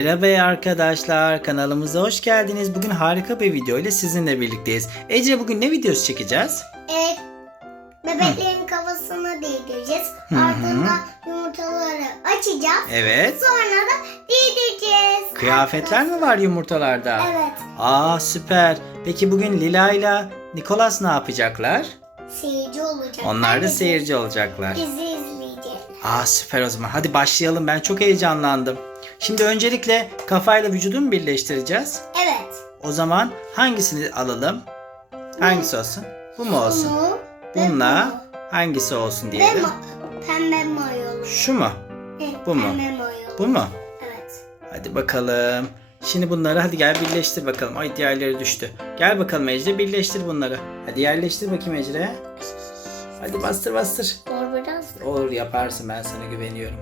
Merhaba arkadaşlar kanalımıza hoş geldiniz. Bugün harika bir video ile sizinle birlikteyiz. Ece bugün ne videosu çekeceğiz? Evet. Bebeklerin kafasını değdireceğiz. hı. Ardından yumurtaları açacağız. Evet. Sonra da değdireceğiz. Kıyafetler mi var yumurtalarda? Evet. Aa süper. Peki bugün Lila ile Nikolas ne yapacaklar? Seyirci olacak. Onlar da seyirci olacaklar. Bizi izleyecek. Aa süper o zaman. Hadi başlayalım. Ben çok heyecanlandım. Şimdi öncelikle kafayla vücudu mu birleştireceğiz? Evet. O zaman hangisini alalım? Hangisi olsun? Bu mu olsun? Bunu ve Bununla hangisi olsun. Ve diyelim? ma- pembe mayolu. Şu mu? Bu mu? Pembe. Bu mu? Evet. Hadi bakalım. Şimdi bunları hadi gel birleştir bakalım. Ay diğerleri düştü. Gel bakalım Ecre birleştir bunları. Hadi yerleştir bakayım Ecre. Hadi bastır bastır. Zor biraz. Olur yaparsın ben sana güveniyorum.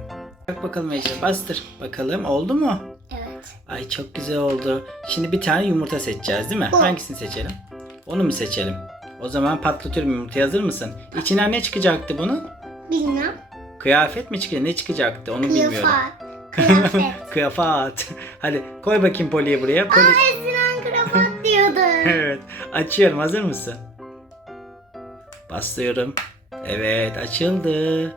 Bak bakalım Ecre bastır. Bakalım oldu mu? Evet. Ay çok güzel oldu. Şimdi bir tane yumurta seçeceğiz değil mi? Bu. Hangisini seçelim? Onu mu seçelim? O zaman patlatıyorum yumurtayı hazır mısın? İçinden ne çıkacaktı bunun? Bilmem. Kıyafet mi çıkacak? Ne çıkacaktı onu bilmiyorum. Kıyafet. Kıyafet. Kıyafet. Hadi koy bakayım Poli'yi buraya. Poli... Aa Sinan kıyafet diyordu. evet. Açıyorum. Hazır mısın? Bastırıyorum. Evet açıldı.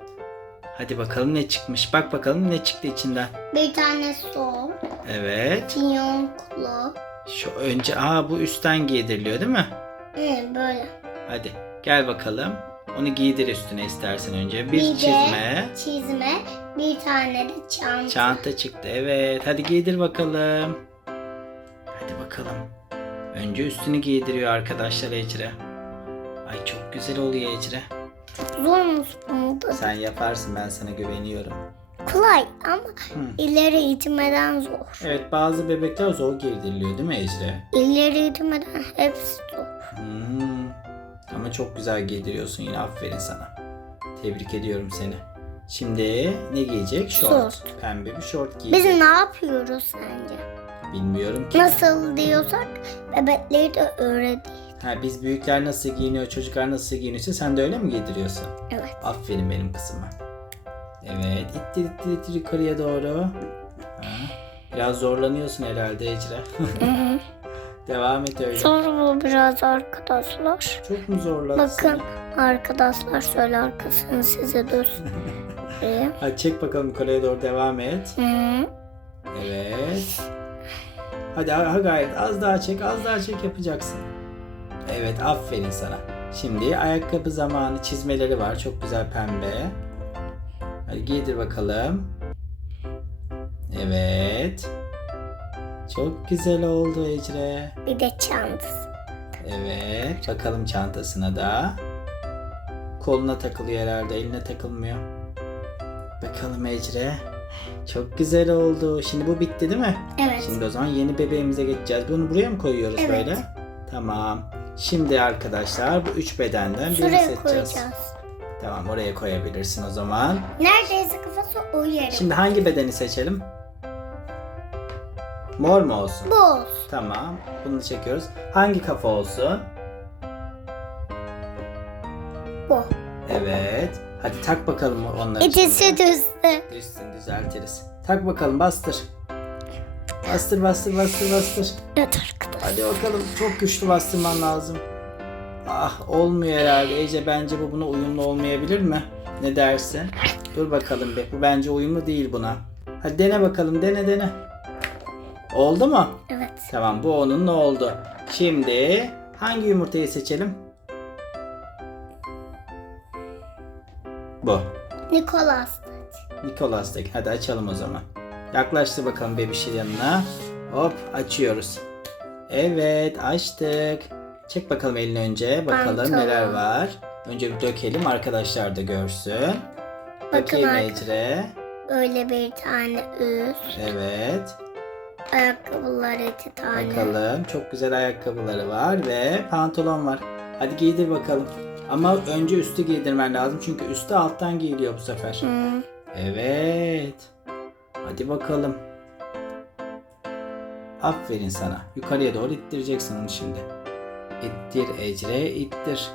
Hadi bakalım ne çıkmış. Bak bakalım ne çıktı içinden. Bir tane sol. Evet. Fiyonklu. Şu önce aa bu üstten giydiriliyor değil mi? Evet böyle. Hadi gel bakalım. Onu giydir üstüne istersen önce. Bir, Bir de- çizme. Çizme. Bir tane de çanta. Çanta çıktı. Evet. Hadi giydir bakalım. Hadi bakalım. Önce üstünü giydiriyor arkadaşlar Ecre. Ay çok güzel oluyor Ecre. Zor mu bunu? Sen yaparsın ben sana güveniyorum. Kolay ama ileri itmeden zor. Evet bazı bebekler zor giydiriliyor değil mi Ecre? İleri itmeden hepsi zor. Hmm. Ama çok güzel giydiriyorsun yine aferin sana. Tebrik ediyorum seni. Şimdi ne giyecek? Şort. Şort. Pembe bir şort Biz giyecek. ne yapıyoruz sence? Bilmiyorum ki. Nasıl diyorsak bebekleri de değil. Ha, biz büyükler nasıl giyiniyor, çocuklar nasıl giyiniyorsa sen de öyle mi giydiriyorsun? Evet. Aferin benim kızıma. Evet, ittir ittir ittir yukarıya doğru. Ha, biraz zorlanıyorsun herhalde Ecre. Devam et öyle. Zor bu biraz arkadaşlar. Çok mu zorladı Bakın arkadaşlar şöyle arkasını size göstereyim. Hadi çek bakalım yukarıya doğru devam et. Hı. Evet. Hadi ha, ha gayret az daha çek az daha çek yapacaksın. Evet aferin sana. Şimdi ayakkabı zamanı çizmeleri var. Çok güzel pembe. Hadi giydir bakalım. Evet. Çok güzel oldu Ecre. Bir de çantası. Evet. Bakalım çantasına da. Koluna takılıyor herhalde. Eline takılmıyor. Bakalım Ecre. Çok güzel oldu. Şimdi bu bitti değil mi? Evet. Şimdi o zaman yeni bebeğimize geçeceğiz. Bunu buraya mı koyuyoruz Evet. böyle? Tamam. Şimdi arkadaşlar bu üç bedenden birini Şuraya seçeceğiz. koyacağız. Tamam oraya koyabilirsin o zaman. Neredeyse kafası o yere. Şimdi hangi bedeni seçelim? Mor mu olsun? Bu olsun. Tamam. Bunu çekiyoruz. Hangi kafa olsun? Bu. Evet. Hadi tak bakalım onları. İkisi şimdi. düzde. Düşsün düzeltiriz. Tak bakalım bastır. Bastır bastır bastır bastır. Arkadaşlar. Hadi bakalım çok güçlü bastırman lazım. Ah olmuyor herhalde. Ece bence bu buna uyumlu olmayabilir mi? Ne dersin? Dur bakalım be. Bu bence uyumlu değil buna. Hadi dene bakalım dene dene. Oldu mu? Evet. Tamam bu onun ne oldu? Şimdi hangi yumurtayı seçelim? Bu. Nikolas. Nikolas'taki. Hadi açalım o zaman. Yaklaştır bakalım bebişin yanına. Hop açıyoruz. Evet açtık. Çek bakalım elini önce. Bakalım Pantolon. neler var. Önce bir dökelim arkadaşlar da görsün. Bakın Bakayım Ecre. Öyle bir tane üst. Evet. Ayakkabılar iki tane. Bakalım. Çok güzel ayakkabıları var ve pantolon var. Hadi giydir bakalım. Ama önce üstü giydirmen lazım çünkü üstü alttan giyiliyor bu sefer. Hı. Evet. Hadi bakalım. Aferin sana. Yukarıya doğru ittireceksin onu şimdi. İttir Ecre, ittir.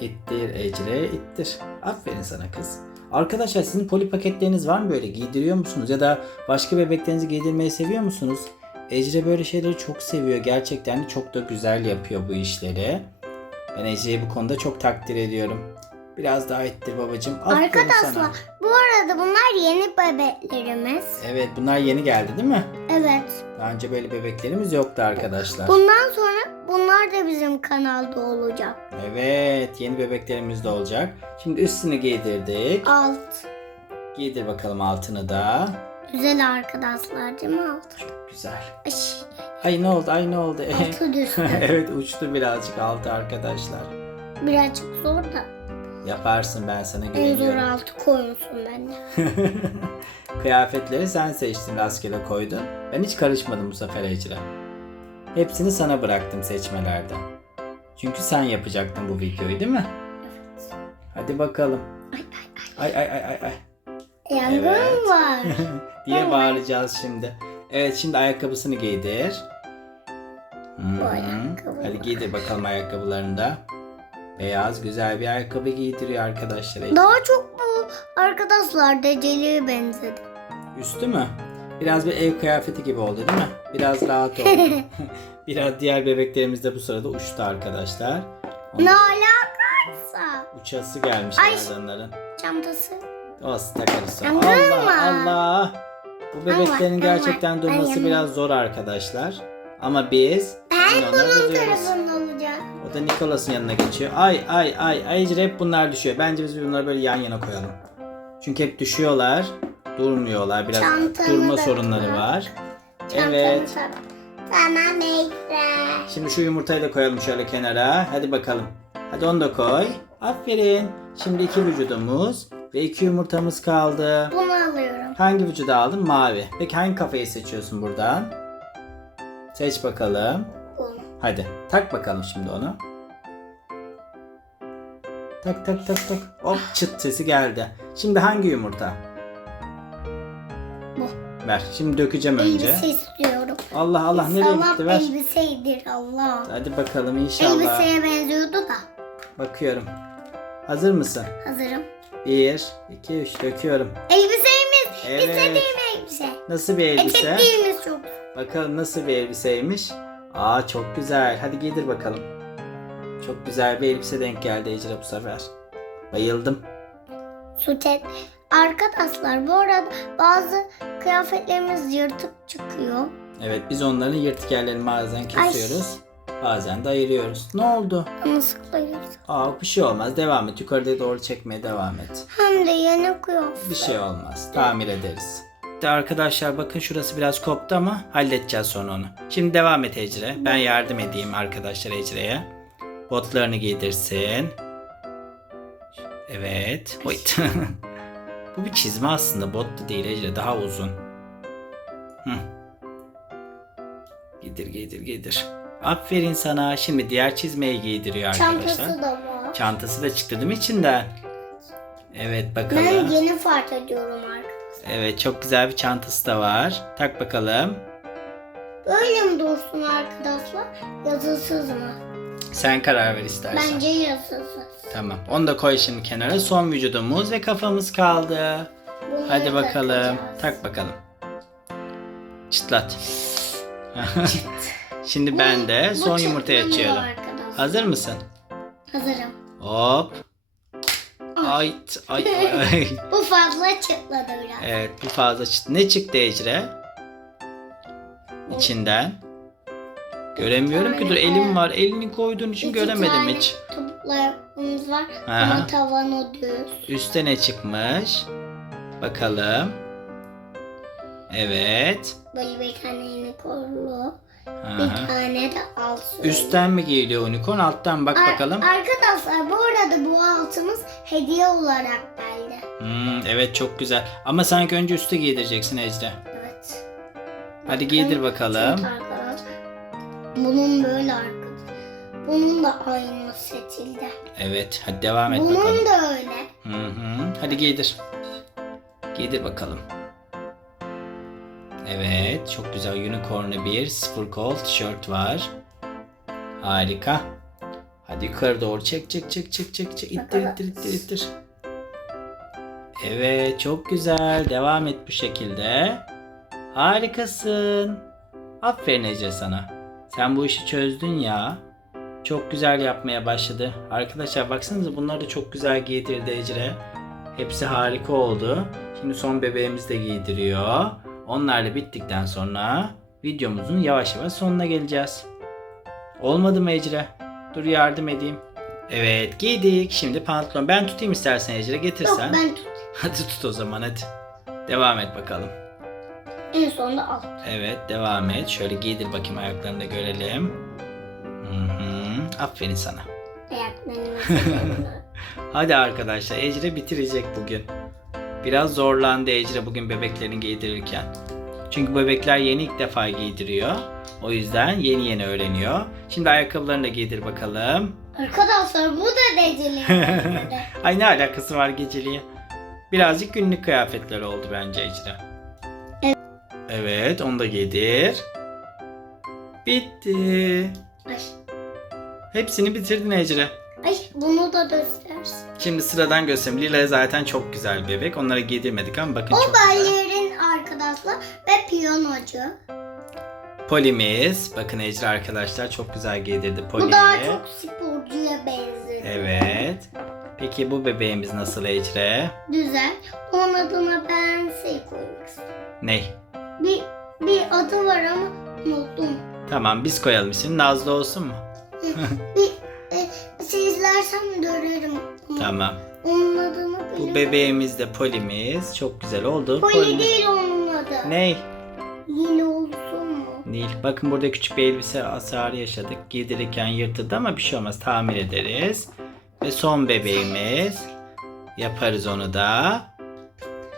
İttir Ecre, ittir. Aferin sana kız. Arkadaşlar sizin poli paketleriniz var mı böyle? Giydiriyor musunuz? Ya da başka bebeklerinizi giydirmeyi seviyor musunuz? Ecre böyle şeyleri çok seviyor. Gerçekten çok da güzel yapıyor bu işleri. Ben Ece'yi bu konuda çok takdir ediyorum. Biraz daha ettir babacığım. Aferin Arkadaşlar sana. bu arada bunlar yeni bebeklerimiz. Evet bunlar yeni geldi değil mi? Evet. Daha önce böyle bebeklerimiz yoktu arkadaşlar. Bundan sonra bunlar da bizim kanalda olacak. Evet yeni bebeklerimiz de olacak. Şimdi üstünü giydirdik. Alt. Giydir bakalım altını da. Güzel arkadaşlar değil mi alt? Güzel. Ay, Ay ne oldu ay ne oldu. altı düştü. evet uçtu birazcık altı arkadaşlar. Birazcık zor da. Yaparsın ben sana güveniyorum. altı koyuyorsun bende. Kıyafetleri sen seçtin rastgele koydun. Ben hiç karışmadım bu sefer Ecre. Hepsini sana bıraktım seçmelerde. Çünkü sen yapacaktın bu videoyu değil mi? Evet. Hadi bakalım. Ay ay Ay ay ay ay ay. Yangın Evet. var. diye Evet. bağıracağız şimdi. Evet şimdi ayakkabısını giydir. Hı-hı. ayakkabı Hadi giydir bakalım ayakkabılarını da. Beyaz güzel bir ayakkabı giydiriyor arkadaşlar. Ece. Daha çok bu arkadaşlar deceliğe benzedi. Üstü mü? Biraz bir ev kıyafeti gibi oldu değil mi? Biraz rahat oldu. Biraz diğer bebeklerimiz de bu sırada uçtu arkadaşlar. Onun Ne alakaysa. uçası gelmiş Ay. onların. Çantası. Olsun takarız sonra. Allah var. Allah. Bu bebeklerin gerçekten durması biraz zor arkadaşlar. Ama biz Ben bunun tarafında olacak. Da Nikolas'ın yanına geçiyor. Ay ay ay Ayıcır hep bunlar düşüyor. Bence biz bunları böyle yan yana koyalım. Çünkü hep düşüyorlar. Durmuyorlar. Biraz Çantanı durma da sorunları tak. var. Çantamı Evet. tak. Tamam Ekber. Şimdi şu yumurtayı da koyalım şöyle kenara. Hadi bakalım. Hadi onu da koy. Aferin. Şimdi iki vücudumuz ve iki yumurtamız kaldı. Bunu alıyorum. Hangi vücudu aldın? Mavi. Peki hangi kafayı seçiyorsun buradan? Seç bakalım. Hadi tak bakalım şimdi onu. Tak tak tak tak. Hop çıt sesi geldi. Şimdi hangi yumurta? Bu. Ver. Şimdi dökeceğim önce. Elbise istiyorum. Allah Allah nereye İnşallah gitti ver. elbiseydir Allah. Hadi bakalım inşallah. Elbiseye benziyordu da. Bakıyorum. Hazır mısın? Hazırım. Bir, iki, üç döküyorum. Elbiseyimiz. Evet. İstediğim elbise. Nasıl bir elbise? Etekliğimiz çok. Bakalım nasıl bir elbiseymiş. Aa çok güzel. Hadi giydir bakalım. Çok güzel bir elbise denk geldi Ecre bu sefer. Bayıldım. Sütet. Arkadaşlar bu arada bazı kıyafetlerimiz yırtık çıkıyor. Evet biz onların yırtık yerlerini bazen kesiyoruz. Bazen de ayırıyoruz. Ne oldu? Ama sıkılıyoruz. Aa bir şey olmaz. Devam et. Yukarıda doğru çekmeye devam et. Hem de yeni kıyafet. Bir şey olmaz. Tamir ederiz. De arkadaşlar bakın şurası biraz koptu ama halledeceğiz sonra onu. Şimdi devam et Ecre. Ben yardım edeyim arkadaşlar Ecre'ye. Botlarını giydirsin. Evet. Wait. Bu bir çizme aslında. Bot da değil Ecre. Daha uzun. Hı. Giydir giydir giydir. Aferin sana. Şimdi diğer çizmeyi giydiriyor arkadaşlar. Çantası da var. Çantası da çıktı değil mi içinden? Evet bakalım. Ben yeni fark ediyorum arkadaşlar. Evet çok güzel bir çantası da var. Tak bakalım. Böyle mi dursun arkadaşlar? Yazısız mı? Sen karar ver istersen. Bence yazısız. Tamam. Onu da koy şimdi kenara. Son vücudumuz ve kafamız kaldı. Bunları Hadi bakalım. takacağız. Tak bakalım. Çıtlat. şimdi ben de Bu son yumurtayı çıtlamıyor açıyorum. arkadaşlar. Hazır mısın? Hazırım. Hop. Ay, ay, ay. Bu fazla çıtladı biraz. Evet bu fazla çıktı. Ne çıktı Ecre? İçinden. Göremiyorum ki dur elim var. Elini koyduğun için İki göremedim tane hiç. Topuklarımız var Aha. ama tavanı düz. Üste ne çıkmış? Bakalım. Evet. Böyle bir tane unicornlu. Aha. Bir tane de altı. Üstten mi giyiliyor unicorn? Alttan bak Ar- bakalım. Arkadaşlar bu arada bu altımız hediye olarak geldi. Hmm, evet çok güzel. Ama sanki önce üstü giydireceksin Ecre. Evet. Hadi giydir bakalım. Çünkü arkadaşlar bunun böyle arkadaşlar. Bunun da aynı şekilde. Evet hadi devam et Bunun bakalım. da öyle. Hı hı. Hadi giydir. Giydir bakalım. Evet, çok güzel unicornlu bir sıfır kol tişört var. Harika. Hadi yukarı doğru çek çek çek çek çek çek ittir ittir ittir ittir. Evet çok güzel. Devam et bu şekilde. Harikasın. Aferin Ece sana. Sen bu işi çözdün ya. Çok güzel yapmaya başladı. Arkadaşlar baksanıza bunları da çok güzel giydirdi Ecre. Hepsi harika oldu. Şimdi son bebeğimiz de giydiriyor. Onlarla bittikten sonra videomuzun yavaş yavaş sonuna geleceğiz. Olmadı mı Ecre? Dur yardım edeyim. Evet giydik. Şimdi pantolon. Ben tutayım istersen Ecre Yok getirsen. ben tut. Hadi tut o zaman hadi. Devam et bakalım. En sonunda alt. Evet devam et. Şöyle giydir bakayım ayaklarını da görelim. Hı hı. Aferin sana. Ayaklarını. Hadi arkadaşlar Ecre bitirecek bugün. Biraz zorlandı Ecre bugün bebeklerini giydirirken. Çünkü bebekler yeni ilk defa giydiriyor. O yüzden yeni yeni öğreniyor. Şimdi ayakkabılarını da giydir bakalım. Arkadaşlar bu da deceli. Ay ne alakası var geceliğe? Birazcık günlük kıyafetler oldu bence Ecre. Evet. Evet onu da giydir. Bitti. Ay, Hepsini bitirdin Ecre. ay bunu da göstersin. Şimdi sıradan göstereyim. Lila zaten çok güzel bebek. Onlara giydirmedik ama bakın O çok güzel. balerin arkadaşlar ve piyanocu. Polimiz. Bakın Ecre arkadaşlar çok güzel giydirdi Poli. Bu daha çok sporcuya benziyor. Evet. Peki bu bebeğimiz nasıl Ece? Güzel. Onun adına ben şey koymak istiyorum. Ne? Bir, bir adı var ama unuttum. Tamam biz koyalım ismini. Nazlı olsun mu? bir e, şey izlersem görerim. Ama Tamam. Onun adını Bu bebeğimiz de Polimiz. Çok güzel oldu. Poli değil onun adı. Ne? Yine olsun mu? Nil. Bakın burada küçük bir elbise hasarı yaşadık. Giydirirken yırtıldı ama bir şey olmaz. Tamir ederiz. Ve son bebeğimiz. Yaparız onu da.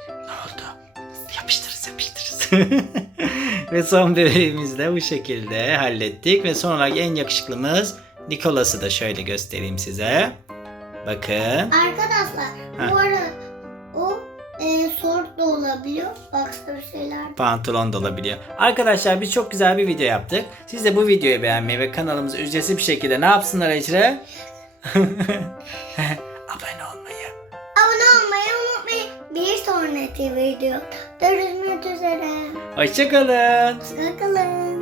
Ne oldu? Yapıştırırız yapıştırırız. ve son bebeğimizi de bu şekilde hallettik. Ve son olarak en yakışıklımız Nikolas'ı da şöyle göstereyim size. Bakın. Arkadaşlar Ha. bu arada o e, sort da olabiliyor. Başka bir şeyler. pantolon da olabiliyor. Arkadaşlar biz çok güzel bir video yaptık. Siz de bu videoyu beğenmeyi ve kanalımızı ücretsiz bir şekilde ne yapsınlar Ecre? Abone olmayı. Abone olmayı unutmayın. Bir sonraki video görüşmek üzere. Hoşçakalın. Hoşçakalın.